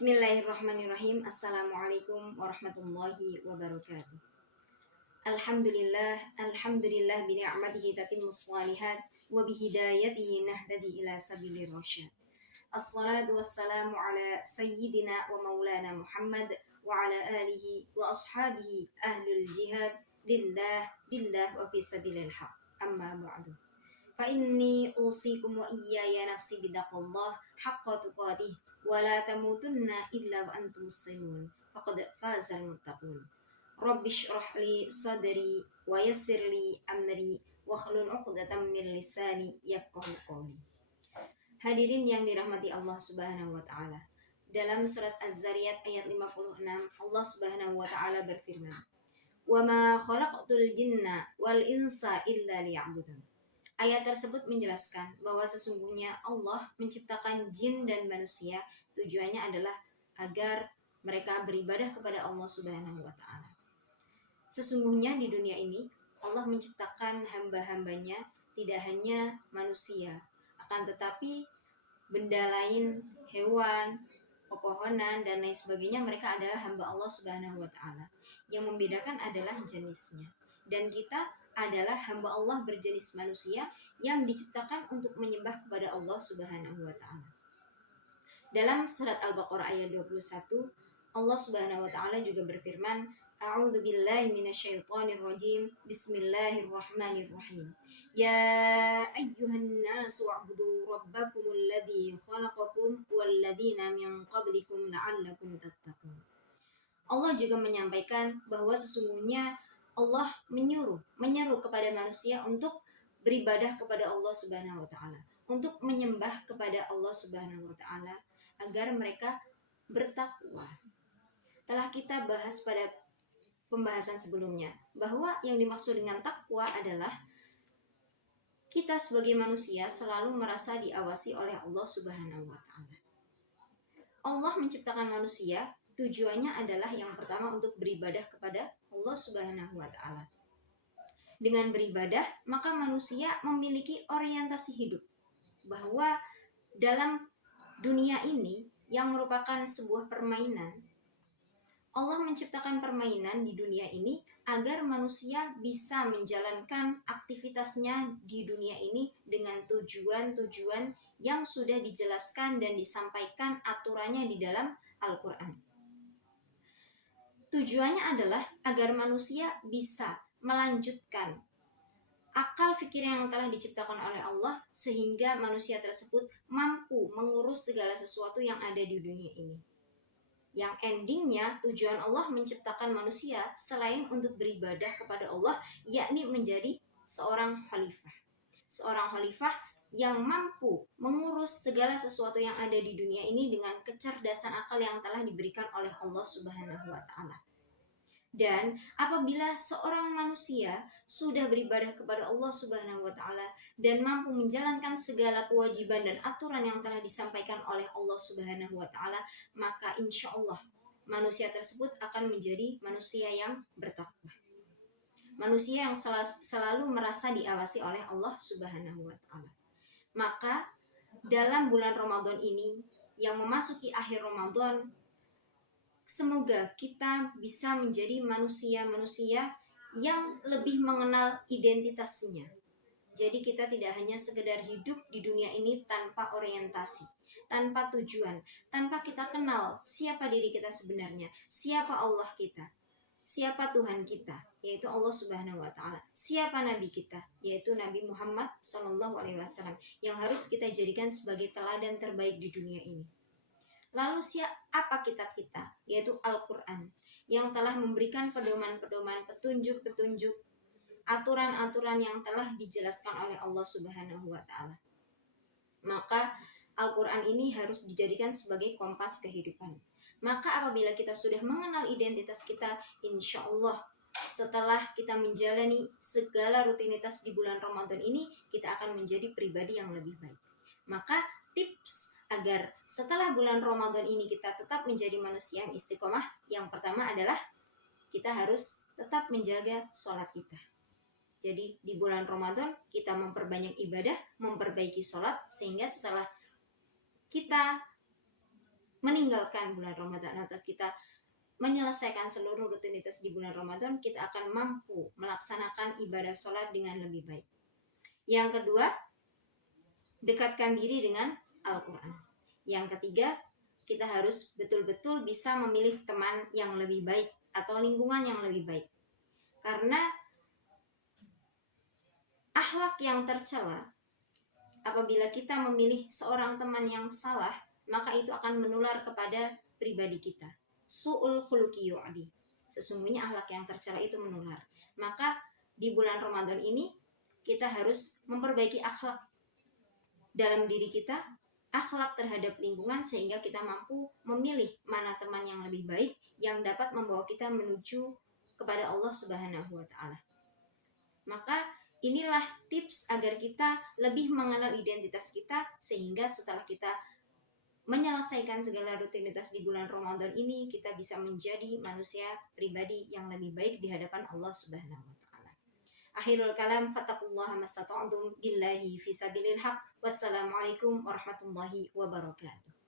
Bismillahirrahmanirrahim. Assalamualaikum warahmatullahi wabarakatuh. Alhamdulillah bi ni'matihi tatimmus shalihat wa bi hidayatihi nahtadi ila sabilir rasyad. Assalatu wassalamu ala sayyidina wa maulana Muhammad wa ala alihi wa ashabihi ahlul jihad lillah wa fi sabilil haq. Amma ba'du. Fa inni usikum wa iyaya nafsi bidaqallah haqqa tuqatih wa la tamutunna illa wa antum muslimun faqad fazal muttaqun. Rabbi shrah li sadri wa yassir li amri wa hlul 'uqdatam min lisani yafqahu qawli. Hadirin yang dirahmati Allah Subhanahu wa taala. Dalam surat Az-Zariyat ayat 56 Allah Subhanahu wa taala berfirman, "Wa ma khalaqtul jinna wal insa illa liya'budun." Ayat tersebut menjelaskan bahwa sesungguhnya Allah menciptakan jin dan manusia tujuannya adalah agar mereka beribadah kepada Allah Subhanahu wa taala. Sesungguhnya di dunia ini Allah menciptakan hamba-hambanya tidak hanya manusia, akan tetapi benda lain, hewan, pepohonan dan lain sebagainya, mereka adalah hamba Allah Subhanahu wa taala. Yang membedakan adalah jenisnya. Dan kita adalah hamba Allah berjenis manusia yang diciptakan untuk menyembah kepada Allah Subhanahu wa taala. Dalam surat Al-Baqarah ayat 21, Allah Subhanahu wa taala juga berfirman, A'udzu billahi minasyaitonir rajim. Bismillahirrahmanirrahim. Ya ayyuhan nasu wa'budu rabbakumul ladzi khalaqakum wal ladzina min qablikum la'allakum tattaqun. Allah juga menyampaikan bahwa sesungguhnya Allah menyeru kepada manusia untuk beribadah kepada Allah Subhanahu wa taala, untuk menyembah kepada Allah Subhanahu wa taala agar mereka bertakwa. Telah kita bahas pada pembahasan sebelumnya bahwa yang dimaksud dengan takwa adalah kita sebagai manusia selalu merasa diawasi oleh Allah Subhanahu wa taala. Allah menciptakan manusia tujuannya adalah yang pertama untuk beribadah kepada Allah Subhanahu wa taala. Dengan beribadah, maka manusia memiliki orientasi hidup bahwa dalam dunia ini yang merupakan sebuah permainan, Allah menciptakan permainan di dunia ini agar manusia bisa menjalankan aktivitasnya di dunia ini dengan tujuan-tujuan yang sudah dijelaskan dan disampaikan aturannya di dalam Al-Quran. Tujuannya adalah agar manusia bisa melanjutkan akal fikir yang telah diciptakan oleh Allah sehingga manusia tersebut mampu mengurus segala sesuatu yang ada di dunia ini. Yang endingnya tujuan Allah menciptakan manusia selain untuk beribadah kepada Allah, yakni menjadi seorang khalifah. Seorang khalifah yang mampu mengurus segala sesuatu yang ada di dunia ini dengan kecerdasan akal yang telah diberikan oleh Allah Subhanahu wa taala. Dan apabila seorang manusia sudah beribadah kepada Allah Subhanahu wa taala dan mampu menjalankan segala kewajiban dan aturan yang telah disampaikan oleh Allah Subhanahu wa taala, maka insya Allah manusia tersebut akan menjadi manusia yang bertakwa. Manusia yang selalu merasa diawasi oleh Allah Subhanahu wa taala. Maka dalam bulan Ramadan ini yang memasuki akhir Ramadan, semoga kita bisa menjadi manusia-manusia yang lebih mengenal identitasnya. Jadi kita tidak hanya sekedar hidup di dunia ini tanpa orientasi, tanpa tujuan, tanpa kita kenal siapa diri kita sebenarnya, siapa Allah kita, siapa Tuhan kita, yaitu Allah Subhanahu wa taala, siapa nabi kita, yaitu Nabi Muhammad SAW, yang harus kita jadikan sebagai teladan terbaik di dunia ini. Lalu apa kitab kita, yaitu Al-Quran, yang telah memberikan pedoman-pedoman, petunjuk-petunjuk, aturan-aturan yang telah dijelaskan oleh Allah Subhanahu wa taala. Maka Al-Quran ini harus dijadikan sebagai kompas kehidupan. Maka apabila kita sudah mengenal identitas kita, insya Allah setelah kita menjalani segala rutinitas di bulan Ramadan ini, kita akan menjadi pribadi yang lebih baik. Maka tips agar setelah bulan Ramadan ini kita tetap menjadi manusia yang istiqomah, yang pertama adalah kita harus tetap menjaga sholat kita. Jadi di bulan Ramadan kita memperbanyak ibadah, memperbaiki sholat, sehingga setelah kita meninggalkan bulan Ramadan atau kita menyelesaikan seluruh rutinitas di bulan Ramadan, kita akan mampu melaksanakan ibadah sholat dengan lebih baik. Yang kedua, dekatkan diri dengan Al-Quran. Yang ketiga, kita harus betul-betul bisa memilih teman yang lebih baik atau lingkungan yang lebih baik. Karena akhlak yang tercela, apabila kita memilih seorang teman yang salah, maka itu akan menular kepada pribadi kita. Su'ul khuluqi yu'adi. Sesungguhnya akhlak yang tercela itu menular. Maka di bulan Ramadan ini kita harus memperbaiki akhlak dalam diri kita, akhlak terhadap lingkungan, sehingga kita mampu memilih mana teman yang lebih baik yang dapat membawa kita menuju kepada Allah Subhanahu wa taala. Maka inilah tips agar kita lebih mengenal identitas kita, sehingga setelah kita menyelesaikan segala rutinitas di bulan Ramadan ini, kita bisa menjadi manusia pribadi yang lebih baik di hadapan Allah Subhanahu wa taala. Akhirul kalam, fattaqullaha mastata'tum billahi fi sabilil haq. Wassalamualaikum warahmatullahi wabarakatuh.